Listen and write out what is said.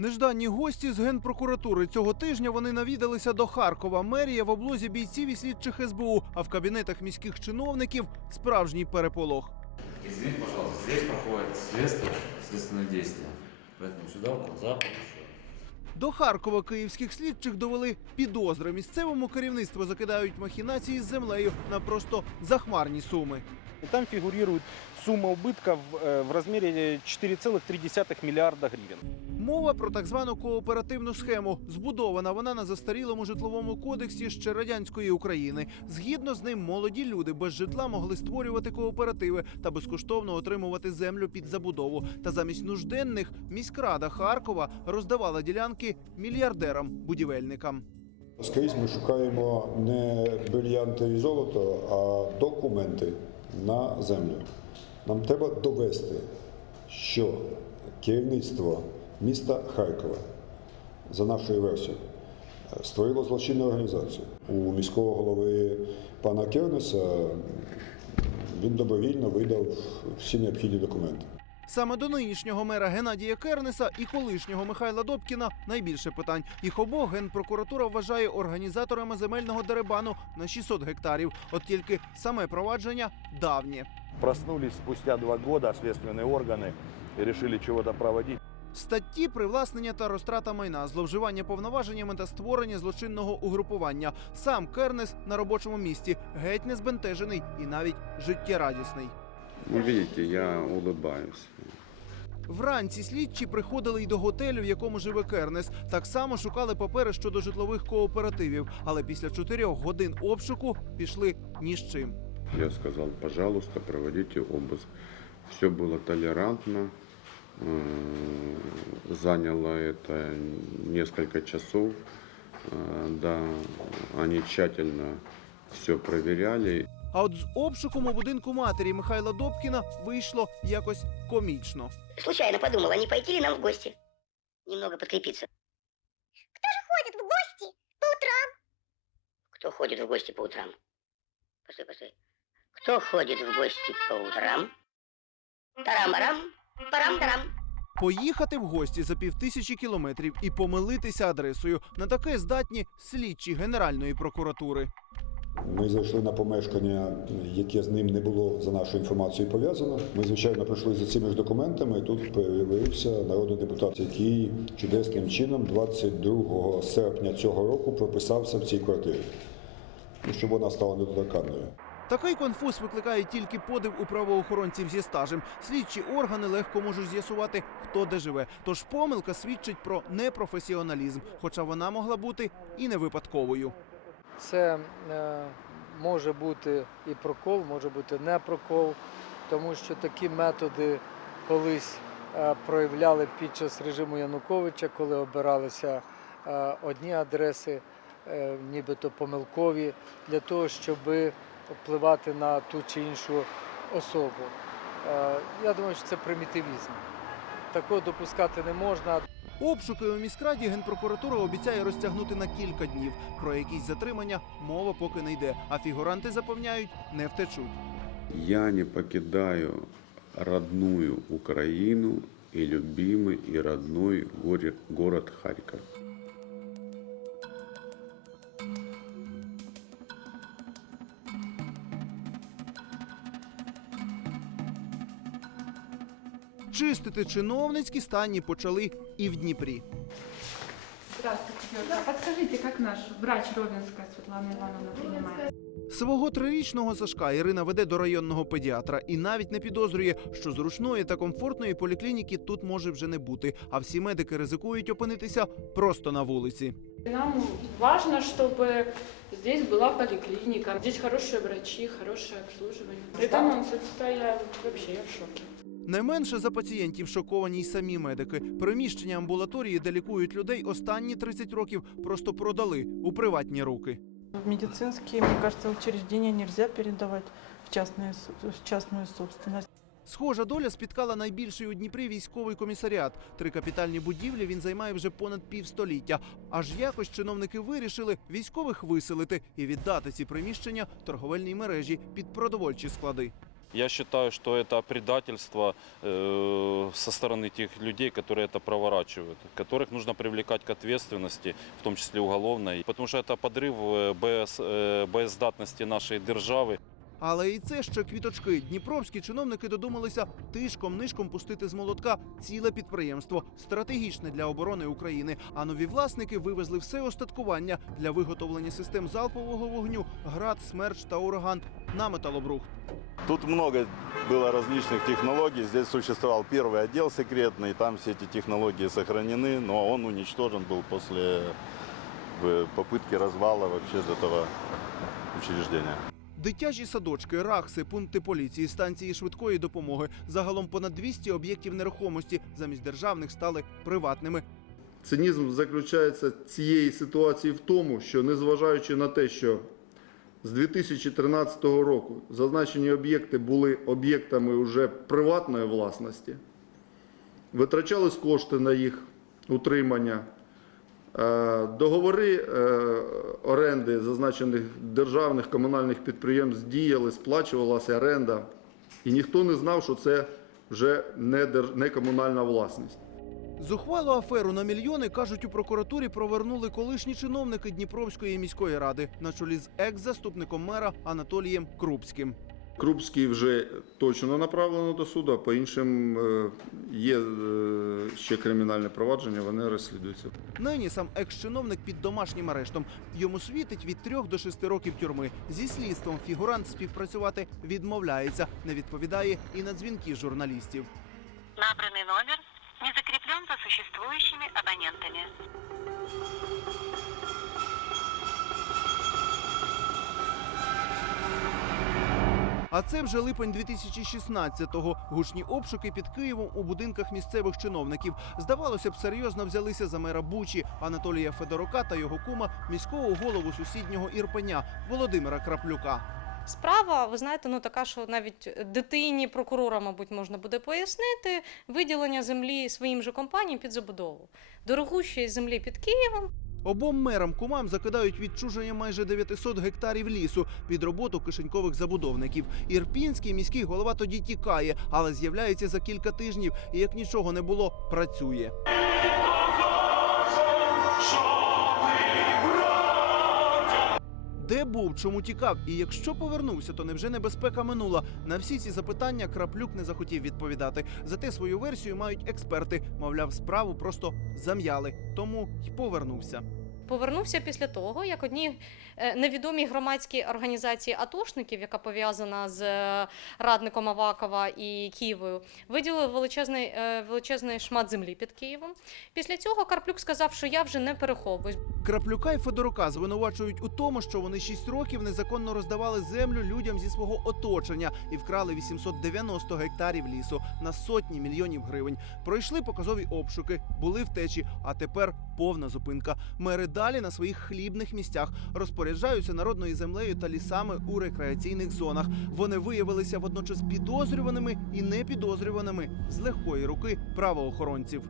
Нежданні гості з генпрокуратури цього тижня вони навідалися до Харкова. Мерія в облозі бійців і слідчих СБУ, а в кабінетах міських чиновників справжній переполох. Извините, пожалуйста, здесь проходит следствие, следственное действие. Поэтому сюда, вот, завтра еще. До Харкова київських слідчих довели підозри. Місцевому керівництву закидають махінації з землею на просто захмарні суми. И там фигурирует сумма убытков э, в размере 4,3 миллиарда гривен. Мова про так звану кооперативну схему. Збудована вона на застарілому житловому кодексі ще радянської України. Згідно з ним, молоді люди без житла могли створювати кооперативи та безкоштовно отримувати землю під забудову. Та замість нужденних міськрада Харкова роздавала ділянки мільярдерам-будівельникам. Скрізь ми шукаємо не брильянти і золото, а документи на землю. Нам треба довести, що керівництво міста Харкова, за нашою версією, створило злочинну організацію. У міського голови пана Кернеса він добровільно видав всі необхідні документи. Саме до нинішнього мера Геннадія Кернеса і колишнього Михайла Добкіна найбільше питань. Їх обох генпрокуратура вважає організаторами земельного дерибану на 600 гектарів. От тільки саме провадження давнє. Проснулись спустя два года следственные органы и решили чего-то проводить. Статті привласнення та розтрата майна, зловживання повноваженнями та створення злочинного угрупування. Сам Кернес на робочому місці геть не збентежений і навіть життєрадісний. Ну, видите, я улыбаюсь. Вранці слідчі приходили й до готелю, в якому живе Кернес. Так само шукали папери щодо житлових кооперативів, але після чотирьох годин обшуку пішли ні з чим. Я сказал, пожалуйста, проводите обыск. Все было толерантно. Э, Заняло это несколько часов. Э, Да, они тщательно все проверяли. А от з обшуком у будинку матері Михайла Добкіна вийшло якось комічно. Случайно подумала, не пойти ли нам в гости? Немного подкрепиться. ходит в гости по утрам. Кто ходит в гости по утрам? Постой, постой. Кто ходит в гости по утрам? Тарам-арам, парам-тарам. Поїхати в гості за півтисячі кілометрів і помилитися адресою на таке здатні слідчі Генеральної прокуратури. Ми зайшли на помешкання, яке з ним не було за нашою інформацією пов'язано. Ми, звичайно, прийшли за цими ж документами. і Тут появився народний депутат, який чудесним чином 22 серпня цього року прописався в цій квартирі, Ну, щоб вона стала недоторканною. Такий конфуз викликає тільки подив у правоохоронців зі стажем. Слідчі органи легко можуть з'ясувати, хто де живе. Тож помилка свідчить про непрофесіоналізм, хоча вона могла бути і не випадковою. Це е, може бути і прокол, може бути не прокол, тому що такі методи колись е, проявляли під час режиму Януковича, коли обиралися е, одні адреси, е, нібито помилкові, для того, щоб впливати на ту чи іншу особу. Е, Я думаю, що це примітивізм. Такого допускати не можна. Обшуки у міськраді генпрокуратура обіцяє розтягнути на кілька днів. Про якісь затримання мова поки не йде. А фігуранти запевняють, не втечуть. Я не покидаю родную Украину и любимый и родной город Харьков. Чистити чиновницькі стані почали і в Дніпрі. Здравствуйте, Георгий. Подскажите, как наш врач Ровенская Светлана Ивановна принимает? Свого трирічного Сашка Ірина веде до районного педіатра і навіть не підозрює, що зручної та комфортної поліклініки тут може вже не бути. А всі медики ризикують опинитися просто на вулиці. Нам важно, чтобы здесь была поликлиника, здесь хорошие врачи, хорошее обслуживание. Это нонсенс, это я вообще я в шоке. Не менше за пацієнтів шоковані й самі медики. Приміщення амбулаторії, де лікують людей, останні 30 років просто продали у приватні руки. Медицинские, мне кажется, учреждения нельзя передавать в, частные, в собственность. Схожа доля спіткала найбільший у Дніпрі військовий комісаріат. Три капітальні будівлі він займає вже понад півстоліття. Аж якось чиновники вирішили військових виселити і віддати ці приміщення торговельній мережі під продовольчі склади. Я считаю, что это предательство э, со стороны тех людей, которые это проворачивают, которых нужно привлекать к ответственности, в том числе уголовной, потому что это подрыв э, боез- э, боездатности нашей державы. Але і це ще квіточки. Дніпровські чиновники додумалися тишком-нишком пустити з молотка ціле підприємство, стратегічне для оборони України. А нові власники вивезли все остаткування для виготовлення систем залпового вогню, град, смерч та ураган на металобрухт. Тут много было различных технологий. Здесь существовал первый отдел секретный, там все эти технологии сохранены, но он уничтожен был после э, попытки развала вообще этого учреждения. Дитячі садочки, рахси, пункти поліції, станції швидкої допомоги. Загалом понад 200 об'єктів нерухомості замість державних стали приватними. Цинізм заключається цієї ситуації в тому, що незважаючи на те, що з 2013 року зазначені об'єкти були об'єктами вже приватної власності, витрачались кошти на їх утримання, договори е, оренди зазначених державних комунальних підприємств діяли, сплачувалася оренда, і ніхто не знав, що це вже не комунальна власність. Зухвалу аферу на мільйони кажуть у прокуратурі провернули колишні чиновники Дніпровської міської ради на чолі з екс-заступником мера Анатолієм Крупським. Крупський вже точно направлено до суду, а по іншим е, є е, ще кримінальне провадження, вони розслідуються. Нині сам екс-чиновник під домашнім арештом. Йому світить від трьох до шести років тюрми. Зі слідством фігурант співпрацювати відмовляється, не відповідає і на дзвінки журналістів. Набранный номер не закреплен за существующими абонентами. А це вже липень 2016-го. Гучні обшуки під Києвом у будинках місцевих чиновників. Здавалося б, серйозно взялися за мера Бучі Анатолія Федорука та його кума міського голову сусіднього Ірпеня Володимира Краплюка. Справа, ви знаєте, ну така, що навіть дитині прокурора, мабуть, можна буде пояснити виділення землі своїм же компаніям під забудову. Дорогущої землі під Києвом. Обом мерам кумам закидають відчуження майже 900 гектарів лісу під роботу кишенькових забудовників. Ірпінський міський голова тоді тікає, але з'являється за кілька тижнів і як нічого не було, працює. Де був, чому тікав, і якщо повернувся, то невже небезпека минула? На всі ці запитання Краплюк не захотів відповідати. Зате свою версію мають експерти. Мовляв, справу просто зам'яли, тому й повернувся. Повернувся після того, як одні е, невідомі громадські організації атошників, яка пов'язана з е, радником Авакова і Києвою, виділили величезний, е, величезний шмат землі під Києвом. Після цього Карплюк сказав, що я вже не переховуюсь. Краплюка і Федорука звинувачують у тому, що вони 6 років незаконно роздавали землю людям зі свого оточення і вкрали 890 гектарів лісу на сотні мільйонів гривень. Пройшли показові обшуки, були втечі, а тепер повна зупинка. Мери далі на своїх хлібних місцях розпоряджаються народною землею та лісами у рекреаційних зонах. Вони виявилися водночас підозрюваними і непідозрюваними з легкої руки правоохоронців.